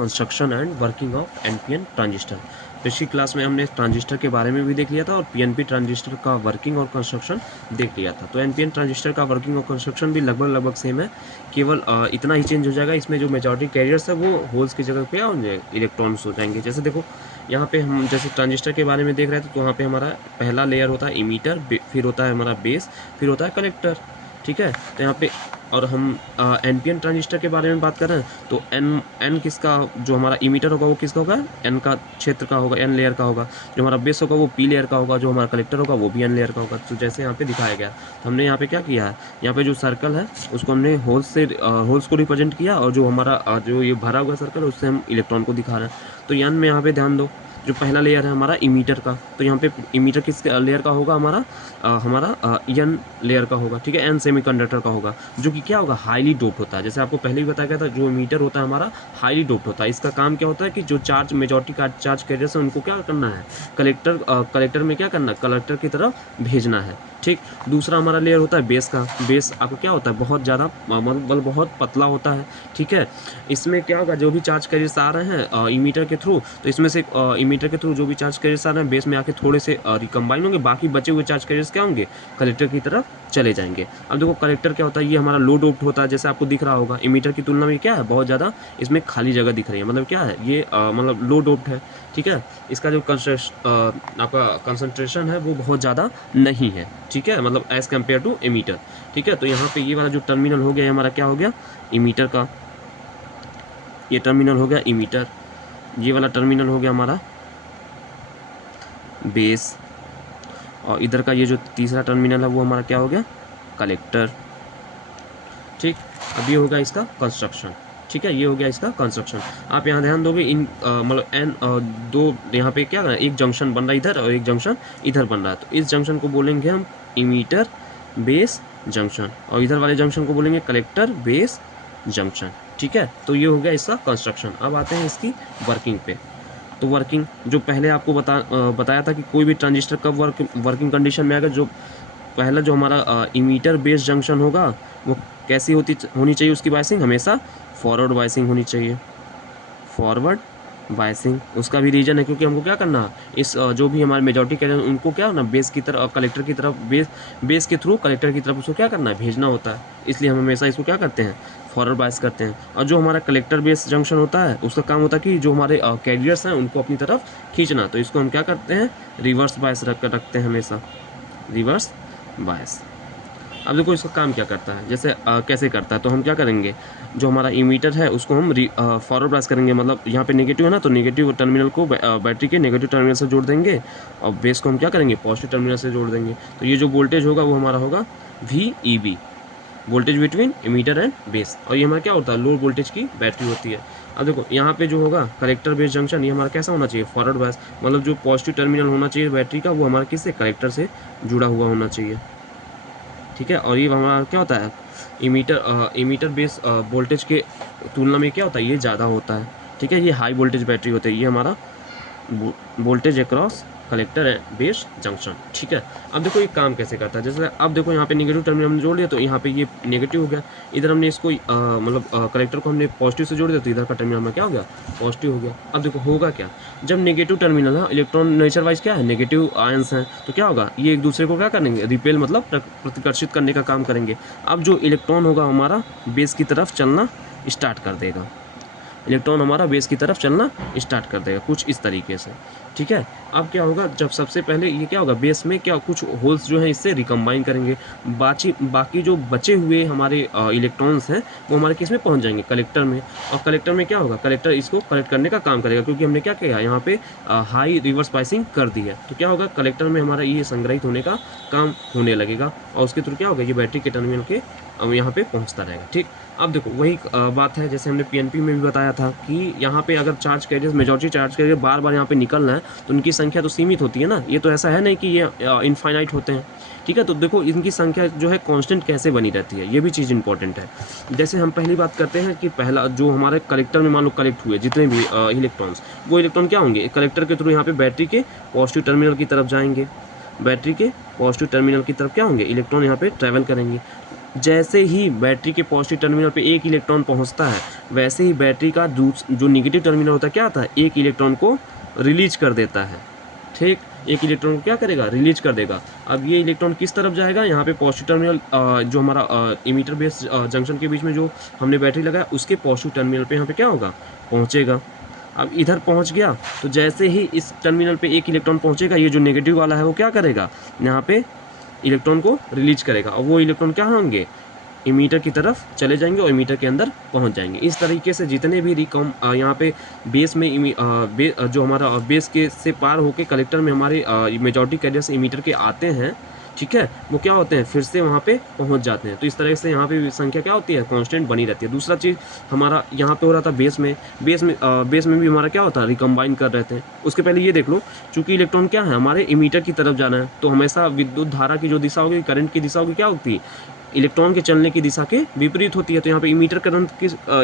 Construction and working of NPN transistor. पिछली class में हमने ट्रांजिस्टर के बारे में भी देख लिया था और पीएनपी ट्रांजिस्टर का वर्किंग और कंस्ट्रक्शन देख लिया था। तो एनपीएन ट्रांजिस्टर का वर्किंग और कंस्ट्रक्शन भी लगभग सेम है, केवल इतना ही चेंज हो जाएगा, इसमें जो मेजॉरिटी कैरियर्स है वो होल्स की जगह पे होंगे, इलेक्ट्रॉन्स हो जाएंगे। जैसे देखो यहाँ पे हम जैसे ट्रांजिस्टर के बारे में देख रहे थे, तो वहाँ पे हमारा पहला लेयर होता है इमीटर, फिर होता है हमारा बेस, फिर होता है कलेक्टर। ठीक है, तो यहाँ पे और हम एनपीएन ट्रांजिस्टर के बारे में बात कर रहे हैं, तो एन किसका, जो हमारा इमीटर होगा वो किसका होगा, एन का क्षेत्र का होगा, एन लेयर का होगा। जो हमारा बेस होगा वो पी लेयर का होगा, जो हमारा कलेक्टर होगा वो भी एन लेयर का होगा। तो जैसे यहाँ पे दिखाया गया, तो हमने यहाँ पे क्या किया है, यहाँ पे जो सर्कल है उसको हमने होल्स को रिप्रेजेंट किया, और जो हमारा जो ये भरा हुआ सर्कल है उससे हम इलेक्ट्रॉन को दिखा रहे हैं। तो एन में यहाँ पे ध्यान दो, जो पहला लेयर है हमारा इमीटर का, तो यहाँ पे इमीटर किस लेयर का होगा, हमारा एन लेयर का होगा। ठीक है, एन सेमीकंडक्टर का होगा, जो कि क्या होगा, हाईली डोप्ड होता है। जैसे आपको पहले ही बताया गया था, जो इमीटर होता है हमारा हाईली डोप्ड होता है। इसका काम क्या होता है कि जो चार्ज मेजॉरिटी का चार्ज कैरियर्स है उनको क्या करना है, कलेक्टर में क्या करना है, कलेक्टर की तरफ भेजना है। ठीक, दूसरा हमारा लेयर होता है बेस का। बेस आपको क्या होता है, बहुत ज़्यादा मतलब बहुत पतला होता है। ठीक है, इसमें क्या होगा, जो भी चार्ज कैरियर्स आ रहे हैं इमीटर के थ्रू, तो इसमें से इमीटर के थ्रू जो भी चार्ज कैरियर्स आ रहे हैं बेस में आके थोड़े से रिकम्बाइन होंगे, बाकी बचे हुए चार्ज कैरियर्स क्या होंगे, कलेक्टर की तरफ चले जाएंगे। अब देखो कलेक्टर क्या होता है, ये हमारा लो डोप्ड होता है। जैसे आपको दिख रहा होगा इमीटर की तुलना में क्या है, बहुत ज़्यादा इसमें खाली जगह दिख रही है, मतलब क्या है ये मतलब लो डोप्ड है। ठीक है, इसका जो आपका कंसंट्रेशन है वो बहुत ज़्यादा नहीं है। ठीक है, मतलब एज़ कम्पेयर टू इमीटर। ठीक है, तो यहाँ पे ये वाला जो टर्मिनल हो गया हमारा क्या हो गया, इमीटर का, ये टर्मिनल हो गया इमीटर, ये वाला टर्मिनल हो गया हमारा बेस, और इधर का ये जो तीसरा टर्मिनल है वो हमारा क्या हो गया, कलेक्टर। ठीक, अब ये होगा इसका कंस्ट्रक्शन। ठीक है, ये हो गया इसका कंस्ट्रक्शन। आप यहाँ ध्यान दोगे, इन मतलब एन दो यहाँ पे क्या एक जंक्शन बन रहा है इधर और एक जंक्शन इधर बन रहा है, तो इस जंक्शन को बोलेंगे हम इमीटर बेस जंक्शन, और इधर वाले जंक्शन को बोलेंगे कलेक्टर बेस जंक्शन। ठीक है, तो ये हो गया इसका कंस्ट्रक्शन। अब आते हैं इसकी वर्किंग पे। तो वर्किंग जो पहले आपको बताया था कि कोई भी ट्रांजिस्टर कब वर्किंग कंडीशन में आएगा, जो पहला जो हमारा इमीटर बेस जंक्शन होगा वो कैसी होनी चाहिए, उसकी बायसिंग हमेशा फॉरवर्ड बायसिंग होनी चाहिए, फॉरवर्ड बायसिंग। उसका भी रीजन है क्योंकि हमको क्या करना है, इस जो भी हमारे मेजॉरिटी कैरियर उनको क्या होना, बेस की तरफ, कलेक्टर की तरफ, बेस के थ्रू कलेक्टर की तरफ उसको क्या करना है, भेजना होता है। इसलिए हम हमेशा इसको क्या करते हैं, फॉरवर्ड बायस करते हैं। और जो हमारा कलेक्टर बेस जंक्शन होता है उसका काम होता है कि जो हमारे कैरियर्स हैं उनको अपनी तरफ खींचना, तो इसको हम क्या करते हैं, रिवर्स बायस रखते हैं हमेशा, रिवर्स बायस। अब देखो इसका काम क्या करता है, जैसे कैसे करता है, तो हम क्या करेंगे, जो हमारा इमीटर है उसको हम फॉरवर्ड बायस करेंगे, मतलब यहाँ पे नेगेटिव है ना, तो नेगेटिव टर्मिनल को बैटरी के नेगेटिव टर्मिनल से जोड़ देंगे, और बेस को हम क्या करेंगे, पॉजिटिव टर्मिनल से जोड़ देंगे। तो ये जो वोल्टेज होगा वो हमारा होगा VEB, voltage between emitter and base, और ये हमारा क्या होता है, लो वोल्टेज की बैटरी होती है। अब देखो यहाँ पे जो होगा कलेक्टर बेस जंक्शन, ये हमारा कैसा होना चाहिए, फॉरवर्ड बायस, मतलब जो पॉजिटिव टर्मिनल होना चाहिए बैटरी का वो हमारा किससे, कलेक्टर से जुड़ा हुआ होना चाहिए। ठीक है, और ये हमारा क्या होता है, इमीटर बेस वोल्टेज के तुलना में क्या होता है, ये ज़्यादा होता है। ठीक है, ये हाई वोल्टेज बैटरी होती है, ये हमारा वोल्टेज अक्रॉस कलेक्टर है बेस जंक्शन। ठीक है, अब देखो ये काम कैसे करता है, जैसे अब देखो यहाँ पे नेगेटिव टर्मिनल हमने जोड़ दिया, तो यहाँ पे ये नेगेटिव हो गया, इधर हमने इसको मतलब कलेक्टर को हमने पॉजिटिव से जोड़ दिया, तो इधर का टर्मिनल में क्या हो गया, पॉजिटिव हो गया। अब देखो होगा क्या, जब नेगेटिव टर्मिनल है, इलेक्ट्रॉन नेचर वाइज क्या है, नेगेटिव आयंस हैं, तो क्या होगा, ये एक दूसरे को क्या करेंगे, रिपेल मतलब प्रतिकर्षित करने का काम करेंगे। अब जो इलेक्ट्रॉन होगा हमारा बेस की तरफ चलना स्टार्ट कर देगा, इलेक्ट्रॉन हमारा बेस की तरफ चलना स्टार्ट कर देगा कुछ इस तरीके से। ठीक है, अब क्या होगा, जब सबसे पहले ये क्या होगा, बेस में क्या कुछ होल्स जो हैं इससे रिकम्बाइन करेंगे, बाकी जो बचे हुए हमारे इलेक्ट्रॉन्स हैं वो हमारे किस में पहुंच जाएंगे, कलेक्टर में। और कलेक्टर में क्या होगा, कलेक्टर इसको कलेक्ट करने का काम करेगा, क्योंकि हमने क्या किया यहाँ पे हाई रिवर्स बायसिंग कर दी है। तो क्या होगा, कलेक्टर में हमारा ये संग्रहित होने का काम होने लगेगा, और उसके थ्रू क्या होगा, ये बैटरी के टर्मिनल के यहाँ पे पहुँचता रहेगा। ठीक, अब देखो वही बात है जैसे हमने पीएनपी में भी बताया था कि यहाँ पे अगर charge carriers, majority charge carrier बार बार यहाँ पे निकलना है तो उनकी संख्या तो सीमित होती है ना, ये तो ऐसा है नहीं कि ये इनफाइनाइट होते हैं। ठीक है, तो देखो इनकी संख्या जो है कांस्टेंट कैसे बनी रहती है, ये भी चीज़ इंपॉर्टेंट है। जैसे हम पहली बात करते हैं कि पहला जो हमारे कलेक्टर में मान लो कलेक्ट हुए जितने भी इलेक्ट्रॉन्स, वो इलेक्ट्रॉन क्या होंगे, कलेक्टर के थ्रू यहाँ पे बैटरी के पॉजिटिव टर्मिनल की तरफ जाएंगे, बैटरी के पॉजिटिव टर्मिनल की तरफ क्या होंगे, इलेक्ट्रॉन यहाँ पे ट्रैवल करेंगे। जैसे ही बैटरी के पॉजिटिव टर्मिनल पे एक इलेक्ट्रॉन पहुंचता है, वैसे ही बैटरी का जो नेगेटिव टर्मिनल होता है क्या होता है, एक इलेक्ट्रॉन को रिलीज कर देता है। ठीक, एक इलेक्ट्रॉन को क्या करेगा, रिलीज कर देगा। अब ये इलेक्ट्रॉन किस तरफ जाएगा, यहाँ पे पॉजिटिव टर्मिनल जो हमारा इमीटर बेस जंक्शन के बीच में जो हमने बैटरी लगाया उसके पॉजिटिव टर्मिनल पे यहाँ पे क्या होगा, पहुँचेगा। अब इधर पहुँच गया तो जैसे ही इस टर्मिनल पे एक इलेक्ट्रॉन पहुँचेगा, ये जो नेगेटिव वाला है वो क्या करेगा, यहाँ पे इलेक्ट्रॉन को रिलीज करेगा और वो इलेक्ट्रॉन क्या होंगे, इमीटर की तरफ चले जाएंगे और इमीटर के अंदर पहुंच जाएंगे। इस तरीके से जितने भी यहाँ पे बेस में जो हमारा बेस के से पार होके कलेक्टर में हमारे मेजॉरिटी कैरियर से इमीटर के आते हैं, ठीक है, वो क्या होते हैं, फिर से वहाँ पे पहुँच जाते हैं। तो इस तरह से यहाँ पे संख्या क्या होती है, कांस्टेंट बनी रहती है। दूसरा चीज़ हमारा यहाँ पे हो रहा था बेस में भी हमारा क्या होता है, रिकम्बाइन कर रहे थे। उसके पहले ये देख लो, चूंकि इलेक्ट्रॉन क्या है, हमारे इमीटर की तरफ जाना है, तो हमेशा विद्युत धारा की जो दिशा होगी, करंट की दिशा होगी, क्या होती है, इलेक्ट्रॉन के चलने की दिशा के विपरीत होती है। तो यहाँ पे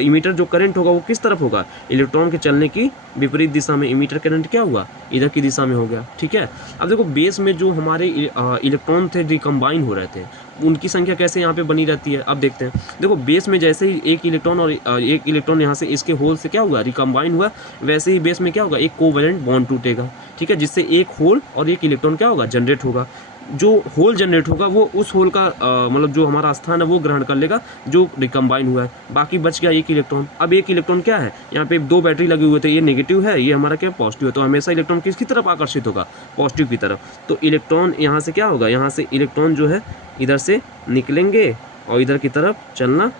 इमीटर जो करंट होगा वो किस तरफ होगा, इलेक्ट्रॉन के चलने की विपरीत दिशा में। इमीटर करंट क्या हुआ, इधर की दिशा में हो गया। ठीक है, अब देखो बेस में जो हमारे इलेक्ट्रॉन थे रिकम्बाइन हो रहे थे, उनकी संख्या कैसे यहाँ पे बनी रहती है, अब देखते हैं। देखो बेस में जैसे ही एक इलेक्ट्रॉन यहाँ से इसके होल से क्या हुआ, रिकम्बाइन हुआ, वैसे ही बेस में क्या होगा, एक कोवेलेंट बॉन्ड टूटेगा। ठीक है, जिससे एक होल और एक इलेक्ट्रॉन क्या होगा, जनरेट होगा। जो होल जनरेट होगा वो उस होल का मतलब जो हमारा स्थान है वो ग्रहण कर लेगा जो रिकम्बाइन हुआ है, बाकी बच गया एक इलेक्ट्रॉन। अब एक इलेक्ट्रॉन क्या है, यहाँ पे दो बैटरी लगे हुए थे, ये नेगेटिव है, ये हमारा क्या पॉजिटिव है, तो हमेशा इलेक्ट्रॉन किसकी तरफ आकर्षित होगा, पॉजिटिव की तरफ। तो इलेक्ट्रॉन यहाँ से क्या होगा, यहाँ से इलेक्ट्रॉन जो है इधर से निकलेंगे और इधर की तरफ चलना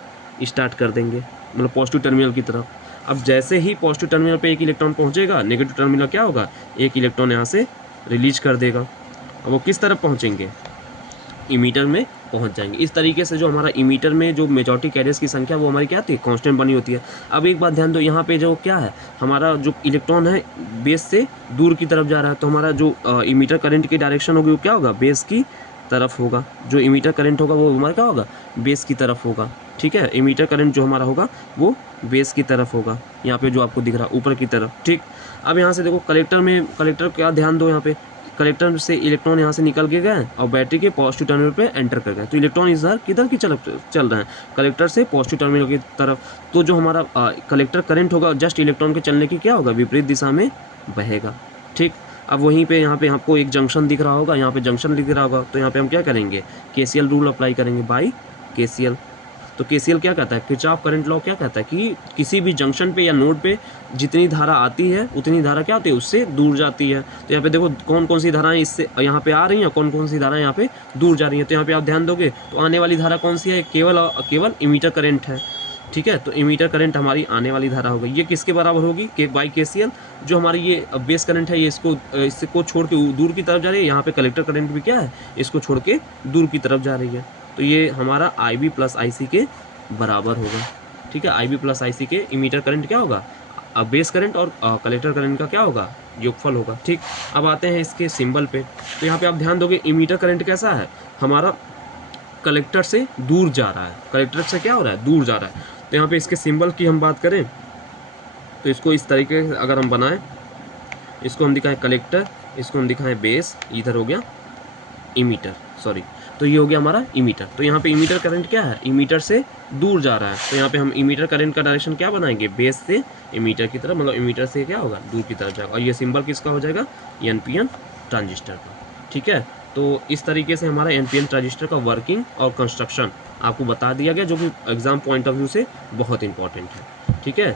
स्टार्ट कर देंगे, मतलब पॉजिटिव टर्मिनल की तरफ। अब जैसे ही पॉजिटिव टर्मिनल पे एक इलेक्ट्रॉन पहुँचेगा, नेगेटिव टर्मिनल क्या होगा, एक इलेक्ट्रॉन यहाँ से रिलीज कर देगा। अब वो किस तरफ पहुँचेंगे, इमीटर में पहुंच जाएंगे। इस तरीके से जो हमारा इमीटर में जो मेजॉरिटी कैरियर्स की संख्या वो हमारी क्या आती है, कांस्टेंट बनी होती है। अब एक बात ध्यान दो, यहाँ पे जो क्या है, हमारा जो इलेक्ट्रॉन है बेस से दूर की तरफ जा रहा है, तो हमारा जो इमीटर करंट की डायरेक्शन होगी वो क्या होगा, बेस की तरफ होगा। जो इमीटर करंट होगा वो हमारा क्या होगा, बेस की तरफ होगा। ठीक है, इमीटर करंट जो हमारा होगा वो बेस की तरफ होगा, यहाँ पे जो आपको दिख रहा है ऊपर की तरफ। ठीक, अब यहाँ से देखो कलेक्टर क्या ध्यान दो, यहाँ पे कलेक्टर से इलेक्ट्रॉन यहाँ से निकल के गए और बैटरी के पॉजिटिव टर्मिनल पे एंटर कर गए। तो इलेक्ट्रॉन इधर किधर की चल रहे हैं, कलेक्टर से पॉजिटिव टर्मिनल की तरफ। तो जो हमारा कलेक्टर करंट होगा जस्ट इलेक्ट्रॉन के चलने की क्या होगा, विपरीत दिशा में बहेगा। ठीक, अब वहीं पे यहाँ पे आपको एक जंक्शन दिख रहा होगा, यहाँ पे जंक्शन दिख रहा होगा, तो यहाँ पे हम क्या करेंगे, KCL रूल अप्लाई करेंगे बाई KCL। तो KCL क्या कहता है, किरचॉफ करंट लॉ क्या कहता है कि किसी भी जंक्शन पे या नोड पे जितनी धारा आती है उतनी धारा क्या होती है, उससे दूर जाती है। तो यहाँ पे देखो कौन कौन सी धाराएं इससे यहाँ पे आ रही हैं, कौन कौन सी धाराएं यहाँ पे दूर जा रही हैं। तो यहाँ पे आप ध्यान दोगे तो आने वाली धारा कौन सी है, केवल इमीटर करंट है। ठीक है, तो इमीटर करंट हमारी आने वाली धारा होगी, ये किसके बराबर होगी, बाई KCL। जो हमारी ये बेस करंट है ये इसको छोड़ के दूर की तरफ जा रही है, यहाँ पे कलेक्टर करंट भी क्या है, इसको छोड़ के दूर की तरफ जा रही है। तो ये हमारा IB प्लस IC के बराबर होगा। ठीक है, IB प्लस IC के इमीटर करंट क्या होगा, बेस करंट और कलेक्टर करंट का क्या होगा, योगफल होगा। ठीक, अब आते हैं इसके सिंबल पे। तो यहाँ पे आप ध्यान दोगे इमीटर करंट कैसा है, हमारा कलेक्टर से दूर जा रहा है, कलेक्टर से क्या हो रहा है, दूर जा रहा है। तो यहाँ पे इसके सिंबल की हम बात करें तो इसको इस तरीके से अगर हम बनाएं, इसको हम दिखाएं कलेक्टर, इसको हम दिखाएं बेस, इधर हो गया इमीटर, सॉरी, तो ये हो गया हमारा इमीटर। तो यहाँ पे इमीटर करंट क्या है, इमीटर से दूर जा रहा है। तो यहाँ पे हम इमीटर करंट का डायरेक्शन क्या बनाएंगे, बेस से इमीटर की तरफ, मतलब इमीटर से क्या होगा, दूर की तरफ जाएगा। और ये सिंबल किसका हो जाएगा, NPN ट्रांजिस्टर का। ठीक है, तो इस तरीके से हमारा NPN ट्रांजिस्टर का वर्किंग और कंस्ट्रक्शन आपको बता दिया गया, जो कि एग्जाम पॉइंट ऑफ व्यू से बहुत इंपॉर्टेंट है। ठीक है।